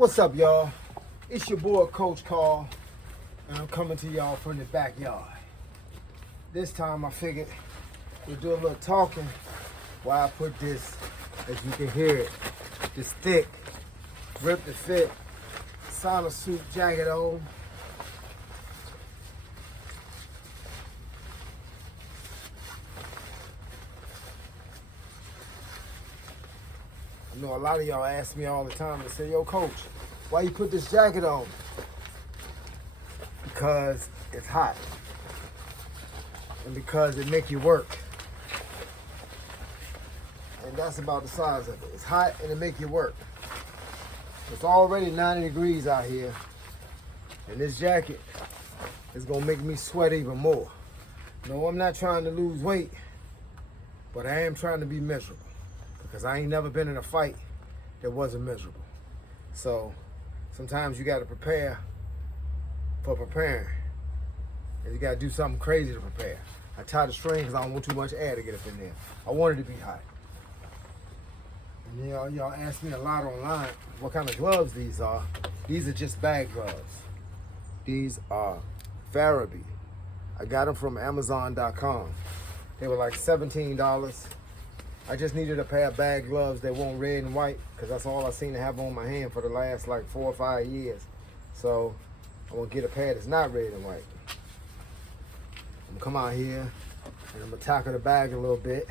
What's up, y'all? It's your boy, Coach Carl, and I'm coming to y'all from the backyard. This time I figured we'll do a little talking while I put this, as you can hear it, this thick, rip to fit, sauna suit jacket on. I know a lot of y'all ask me all the time and say, yo, Coach, why you put this jacket on? Because it's hot. And because it make you work. And that's about the size of it. It's hot and it make you work. It's already 90 degrees out here. And this jacket is gonna make me sweat even more. No, I'm not trying to lose weight, but I am trying to be miserable. Because I ain't never been in a fight that wasn't miserable. So sometimes you gotta prepare for preparing. And you gotta do something crazy to prepare. I tie the string because I don't want too much air to get up in there. I want it to be hot. And y'all ask me a lot online what kind of gloves these are. These are just bag gloves. These are Farabi. I got them from Amazon.com. They were like $17. I just needed a pair of bag gloves that weren't red and white because that's all I seem to have on my hand for the last like 4 or 5 years. So I'm gonna get a pair that's not red and white. I'm gonna come out here and I'm gonna tackle the bag a little bit,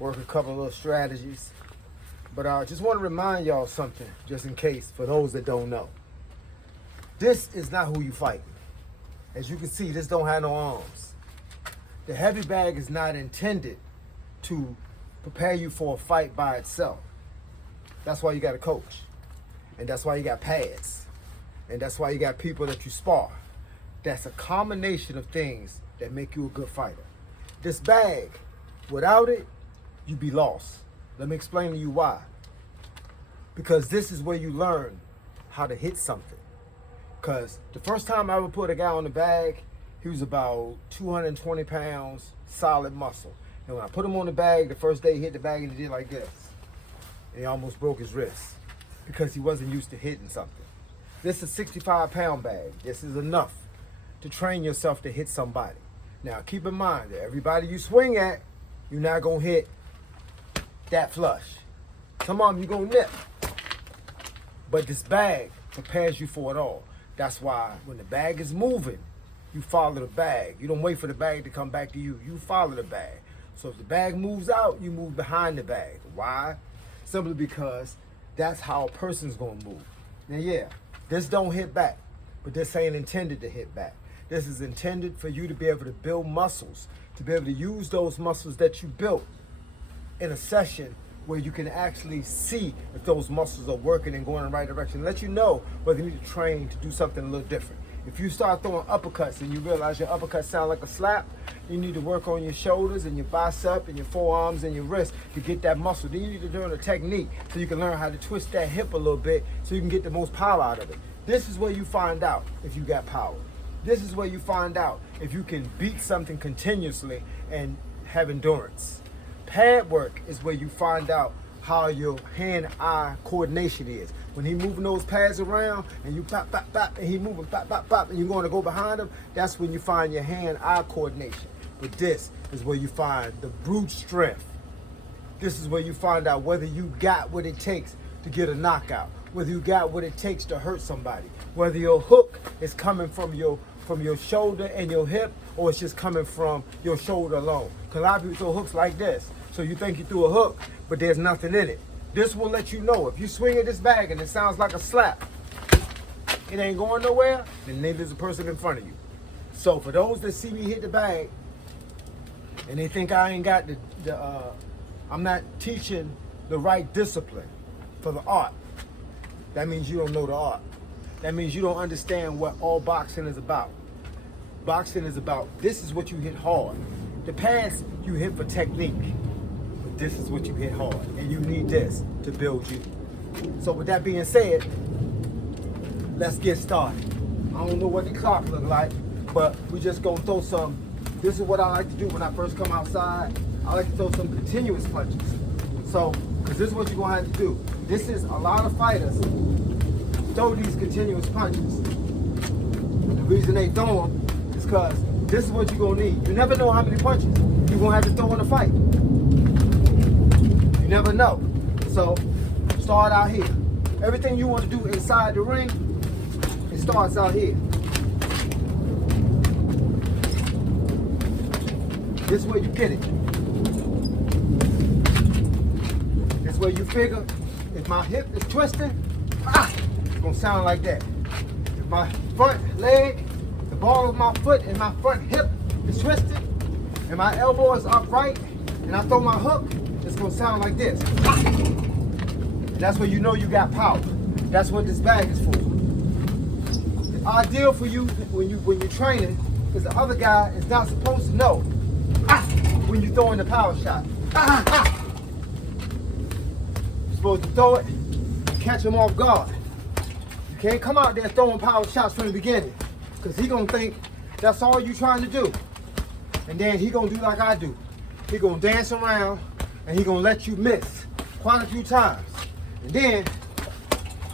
work a couple of little strategies. But I just want to remind y'all something, just in case, for those that don't know. This is not who you fight. As you can see, this don't have no arms. The heavy bag is not intended to prepare you for a fight by itself. That's why you got a coach. And that's why you got pads. And that's why you got people that you spar. That's a combination of things that make you a good fighter. This bag, without it, you'd be lost. Let me explain to you why. Because this is where you learn how to hit something. Because the first time I ever put a guy on the bag, he was about 220 pounds, solid muscle. And when I put him on the bag, the first day he hit the bag and he did like this. And he almost broke his wrist because he wasn't used to hitting something. This is a 65-pound bag. This is enough to train yourself to hit somebody. Now keep in mind that everybody you swing at, you're not gonna hit that flush. Some of them you're gonna nip. But this bag prepares you for it all. That's why when the bag is moving, you follow the bag. You don't wait for the bag to come back to you. You follow the bag. So if the bag moves out, you move behind the bag. Why? Simply because that's how a person's gonna move. Now yeah, this don't hit back, but this ain't intended to hit back. This is intended for you to be able to build muscles, to be able to use those muscles that you built in a session where you can actually see if those muscles are working and going in the right direction. Let you know whether you need to train to do something a little different. If you start throwing uppercuts and you realize your uppercuts sound like a slap, you need to work on your shoulders and your bicep and your forearms and your wrist to get that muscle. Then you need to learn a technique so you can learn how to twist that hip a little bit so you can get the most power out of it. This is where you find out if you got power. This is where you find out if you can beat something continuously and have endurance. Pad work is where you find out how your hand-eye coordination is. When he moving those pads around and you pop, pop, pop, and he moving pop, pop, pop, and you're going to go behind him, that's when you find your hand-eye coordination. But this is where you find the brute strength. This is where you find out whether you got what it takes to get a knockout, whether you got what it takes to hurt somebody, whether your hook is coming from your shoulder and your hip, or it's just coming from your shoulder alone. Because a lot of people throw hooks like this. So you think you threw a hook, but there's nothing in it. This will let you know. If you swing at this bag and it sounds like a slap, it ain't going nowhere, then neither is the person in front of you. So for those that see me hit the bag, and they think I ain't got I'm not teaching the right discipline for the art, that means you don't know the art. That means you don't understand what all boxing is about. Boxing is about, this is what you hit hard. The pads you hit for technique, but this is what you hit hard. And you need this to build you. So with that being said, let's get started. I don't know what the clock look like, but we just gonna throw some, this is what I like to do when I first come outside. I like to throw some continuous punches. So, because this is what you're gonna have to do. This is a lot of fighters throw these continuous punches. And the reason they throw them is because this is what you're gonna need. You never know how many punches you're gonna have to throw in a fight. You never know. So start out here. Everything you want to do inside the ring, it starts out here. This is where you get it. This is where you figure if my hip is twisting, it's gonna sound like that. If my front leg, the ball of my foot and my front hip is twisted, and my elbow is upright, and I throw my hook, it's gonna sound like this. And that's where you know you got power. That's what this bag is for. The ideal for you when you're training is the other guy is not supposed to know when you're throwing the power shot. You're supposed to throw it, catch him off guard. You can't come out there throwing power shots from the beginning, because he gonna think that's all you trying to do. And then he gonna do like I do. He gonna dance around and he gonna let you miss quite a few times. And then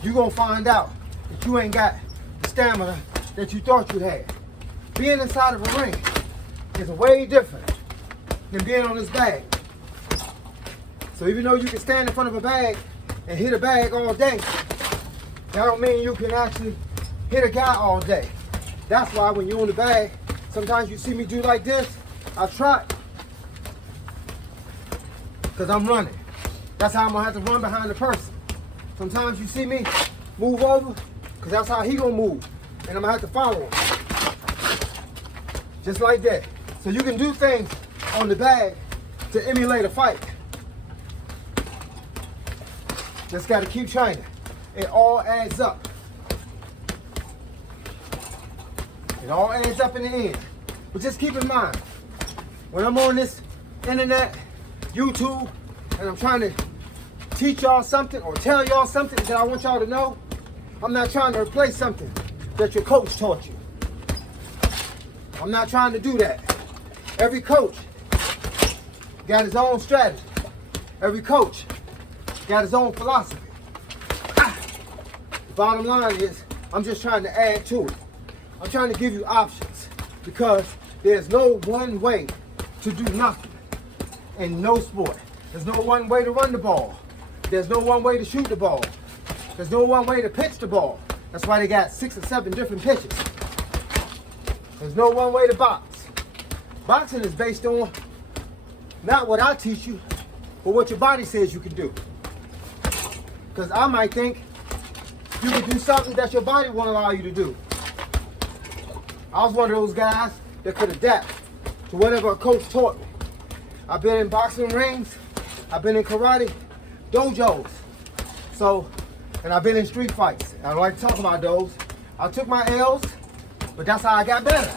you gonna find out that you ain't got the stamina that you thought you had. Being inside of a ring is way different than being on this bag. So even though you can stand in front of a bag and hit a bag all day, that don't mean you can actually hit a guy all day. That's why when you're on the bag, sometimes you see me do like this, I try, because I'm running. That's how I'm gonna have to run behind the person. Sometimes you see me move over, because that's how he gonna move, and I'm gonna have to follow him. Just like that. So you can do things on the bag to emulate a fight. Just gotta keep training. It all adds up. It all adds up in the end. But just keep in mind, when I'm on this internet, YouTube, and I'm trying to teach y'all something or tell y'all something that I want y'all to know, I'm not trying to replace something that your coach taught you. I'm not trying to do that. Every coach got his own strategy. Every coach got his own philosophy. The bottom line is, I'm just trying to add to it. I'm trying to give you options, because there's no one way to do nothing in no sport. There's no one way to run the ball. There's no one way to shoot the ball. There's no one way to pitch the ball. That's why they got 6 or 7 different pitches. There's no one way to box. Boxing is based on not what I teach you, but what your body says you can do. Because I might think you can do something that your body won't allow you to do. I was one of those guys that could adapt to whatever a coach taught me. I've been in boxing rings, I've been in karate dojos, and I've been in street fights. I don't like to talk about those. I took my L's, but that's how I got better.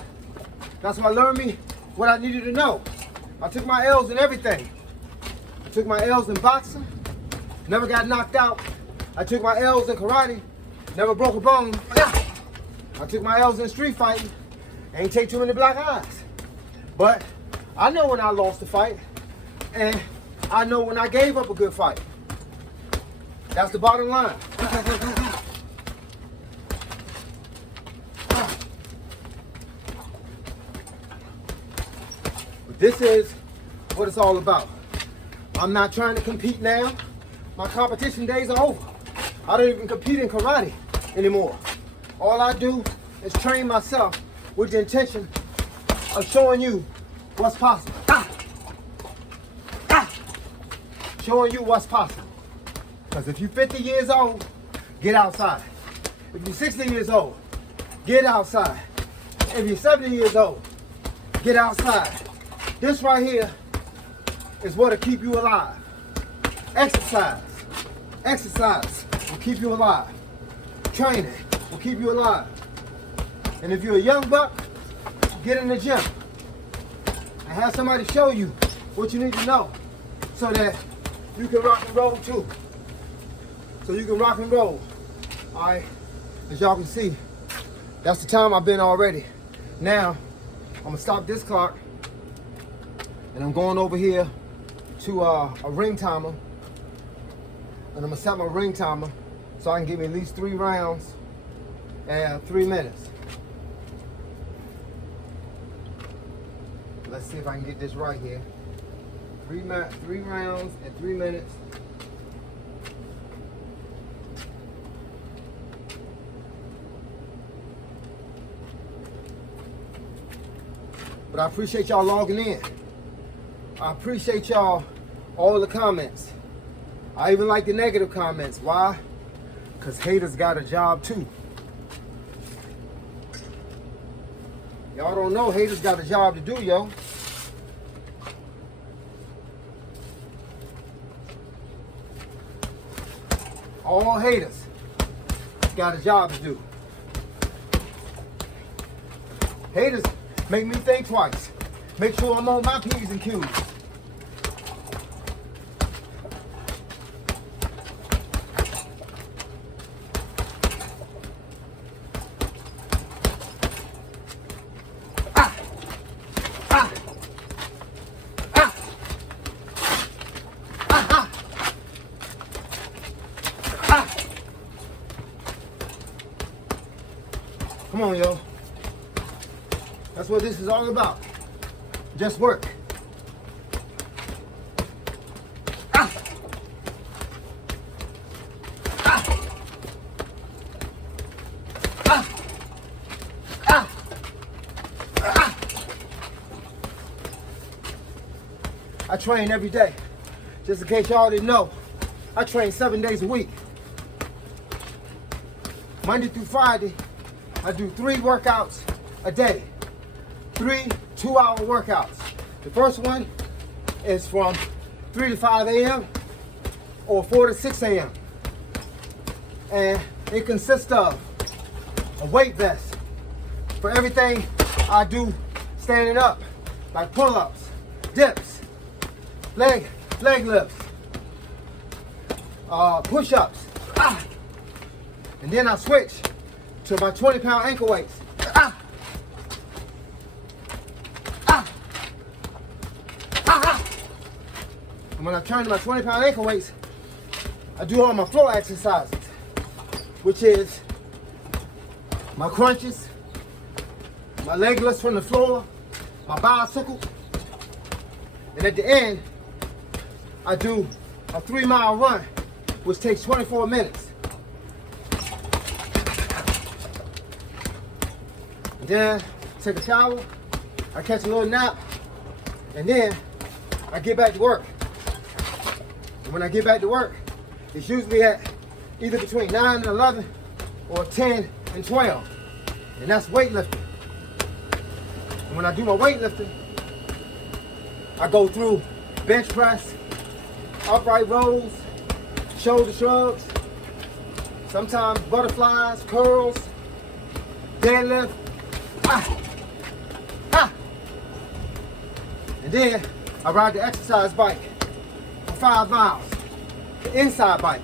That's what learned me what I needed to know. I took my L's in everything. I took my L's in boxing, never got knocked out. I took my L's in karate, never broke a bone. I took my L's in street fighting, ain't take too many black eyes. But I know when I lost a fight, and I know when I gave up a good fight. That's the bottom line. But this is what it's all about. I'm not trying to compete now. My competition days are over. I don't even compete in karate anymore. All I do is train myself with the intention of showing you what's possible. Showing you what's possible. Because if you're 50 years old, get outside. If you're 60 years old, get outside. If you're 70 years old, get outside. This right here is what'll keep you alive. Exercise. Exercise will keep you alive. Training will keep you alive. And if you're a young buck, get in the gym and have somebody show you what you need to know so that you can rock and roll too. So you can rock and roll. All right, as y'all can see, that's the time I've been already. Now, I'm gonna stop this clock and I'm going over here to a ring timer, and I'm gonna set my ring timer so I can give me at least 3 rounds and 3 minutes. Let's see if I can get this right here. 3 rounds and 3 minutes. But I appreciate y'all logging in. I appreciate y'all, all the comments. I even like the negative comments. Why? Because haters got a job too. Y'all don't know haters got a job to do, yo. All haters got a job to do. Haters make me think twice. Make sure I'm on my P's and Q's. Come on, yo. That's what this is all about. Just work. I train every day. Just in case y'all didn't know, I train 7 days a week. Monday through Friday, I do 3 workouts a day. 3 2-hour workouts. The first one is from 3 to 5 a.m. or 4 to 6 a.m. And it consists of a weight vest for everything I do standing up, like pull-ups, dips, leg lifts, push-ups. And then I switch to my 20-pound ankle weights. And when I turn to my 20-pound ankle weights, I do all my floor exercises, which is my crunches, my leg lifts from the floor, my bicycle, and at the end, I do a 3-mile run, which takes 24 minutes. And then take a shower, I catch a little nap, and then I get back to work. And when I get back to work, it's usually at either between 9 and 11 or 10 and 12. And that's weightlifting. And when I do my weightlifting, I go through bench press, upright rows, shoulder shrugs, sometimes butterflies, curls, deadlift. And then I ride the exercise bike for 5 miles, the inside bike.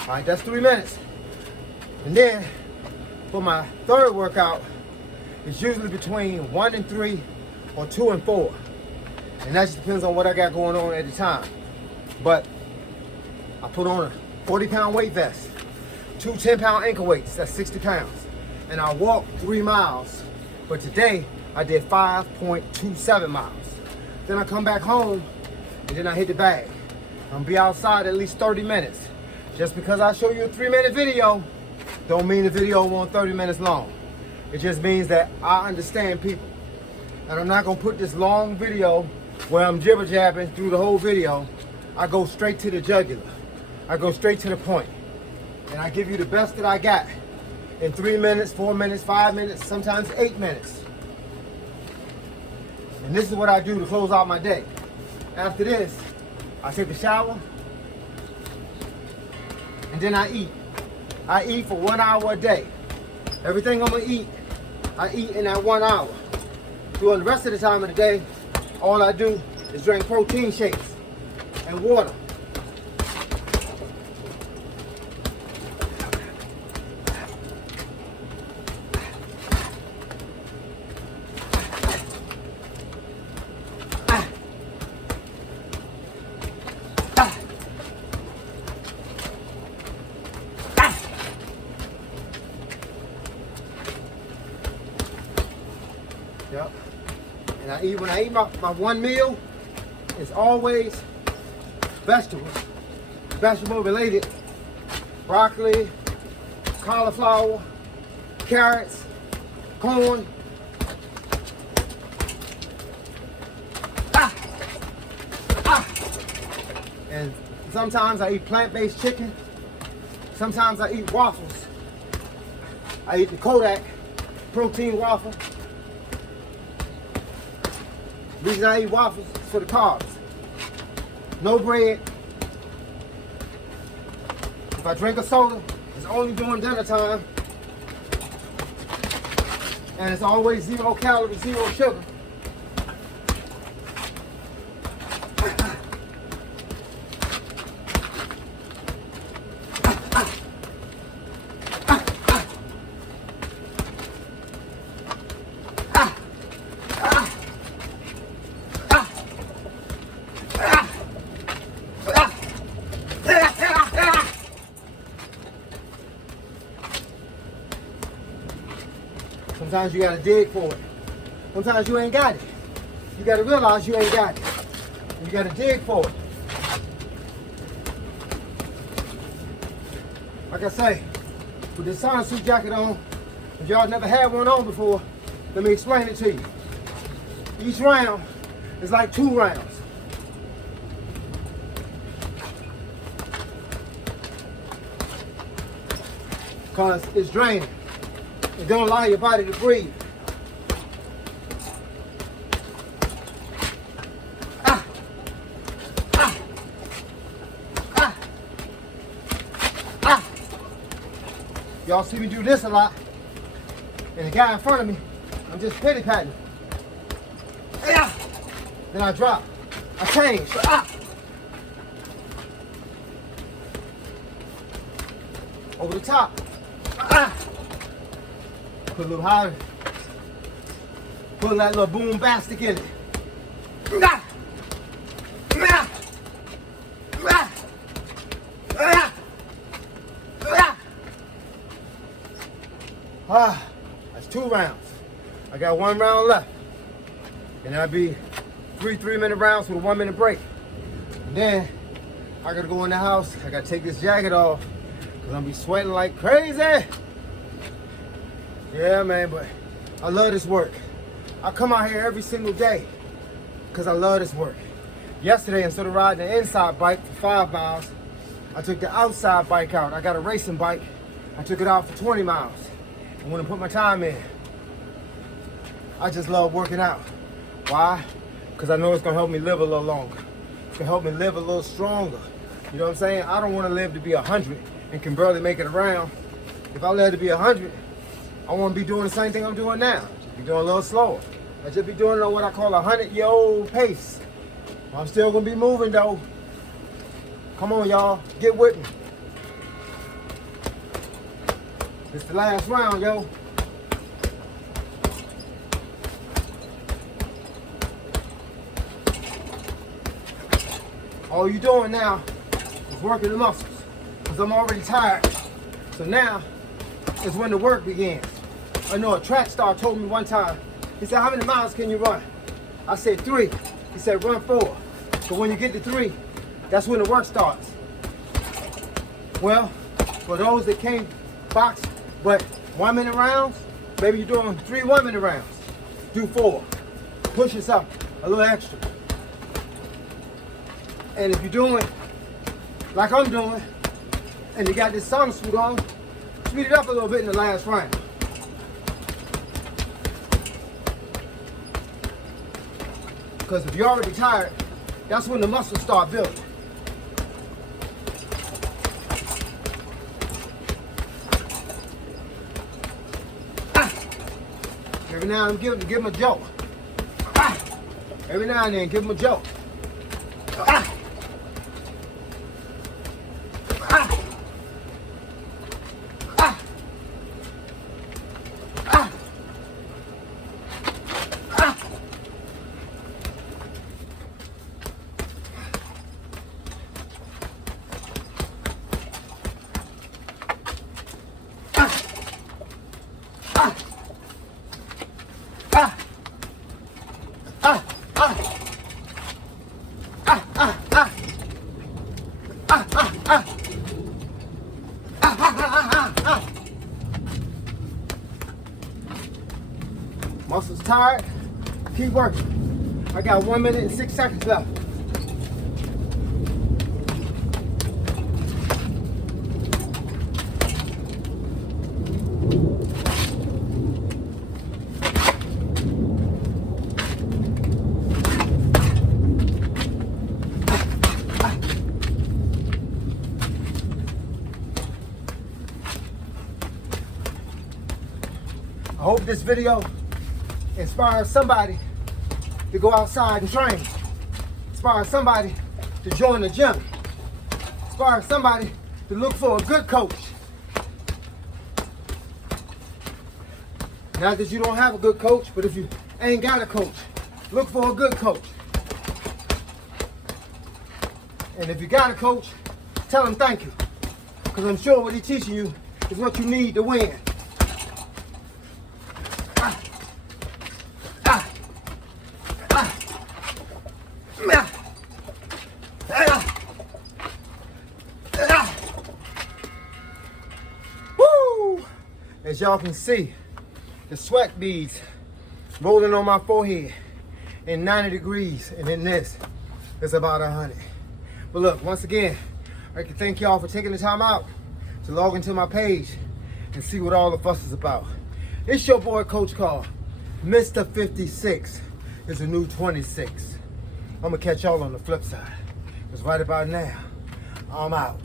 All right, that's 3 minutes. And then for my third workout, it's usually between 1 and 3 or 2 and 4. And that just depends on what I got going on at the time. But I put on a 40-pound weight vest, 2 10-pound ankle weights, that's 60 pounds. And I walk 3 miles. But today, I did 5.27 miles. Then I come back home, and then I hit the bag. I'm gonna be outside at least 30 minutes. Just because I show you a 3-minute video, don't mean the video won't 30 minutes long. It just means that I understand people. And I'm not gonna put this long video where I'm jibber jabbing through the whole video. I go straight to the jugular. I go straight to the point. And I give you the best that I got in 3 minutes, 4 minutes, 5 minutes, sometimes 8 minutes. And this is what I do to close out my day. After this, I take a shower, and then I eat. I eat for 1 hour a day. Everything I'm gonna eat, I eat in that 1 hour. During the rest of the time of the day, all I do is drink protein shakes and water. Yep. And when I eat my one meal, it's always vegetables, vegetable related, broccoli, cauliflower, carrots, corn. And sometimes I eat plant-based chicken. Sometimes I eat waffles. I eat the Kodak protein waffle. The reason I eat waffles is for the carbs. No bread. If I drink a soda, it's only during dinner time. And it's always 0 calories, 0 sugar. Sometimes you gotta dig for it. Sometimes you ain't got it. You gotta realize you ain't got it. You gotta dig for it. Like I say, with this sauna suit jacket on, if y'all never had one on before, let me explain it to you. Each round is like 2 rounds. Because it's draining. It don't allow your body to breathe. Y'all see me do this a lot. And the guy in front of me, I'm just pity patting. Then I drop. I change. Over the top. Put a little higher. Put that little boom bastic in it. That's 2 rounds. I got 1 round left. And that'll be 3 3-minute rounds with a 1-minute break. And then I gotta go in the house. I gotta take this jacket off because I'm gonna be sweating like crazy. Yeah, man, but I love this work. I come out here every single day because I love this work. Yesterday, instead of riding the inside bike for 5 miles, I took the outside bike out. I got a racing bike. I took it out for 20 miles. I want to put my time in. I just love working out. Why? Because I know it's going to help me live a little longer. It's going to help me live a little stronger. You know what I'm saying? I don't want to live to be 100 and can barely make it around. If I live to be 100, I want to be doing the same thing I'm doing now. Just be doing a little slower. I just be doing it on what I call a 100-year-old pace. I'm still going to be moving, though. Come on, y'all. Get with me. It's the last round, yo. All you doing now is working the muscles, because I'm already tired. So now is when the work begins. I know a track star told me one time, he said, how many miles can you run? I said 3. He said, run 4. So when you get to 3, that's when the work starts. Well, for those that can't box, but 1-minute rounds, maybe you're doing 3 1-minute rounds. Do 4. Push yourself a little extra. And if you're doing like I'm doing, and you got this sauna suit on, speed it up a little bit in the last round. Because if you're already tired, that's when the muscles start building. Every now and then, give him a joke. Every now and then, give him a joke. tired, keep working. I got 1 minute and 6 seconds left. I hope this video inspires somebody to go outside and train. Inspires somebody to join the gym. Inspires somebody to look for a good coach. Not that you don't have a good coach, but if you ain't got a coach, look for a good coach. And if you got a coach, tell him thank you. Because I'm sure what he's teaching you is what you need to win. Woo! As y'all can see, the sweat beads rolling on my forehead in 90 degrees, and in this, it's about 100. But look, once again, I can thank y'all for taking the time out to log into my page and see what all the fuss is about. It's your boy, Coach Carl. Mr. 56 is a new 26. I'm gonna catch y'all on the flip side. Because right about now, I'm out.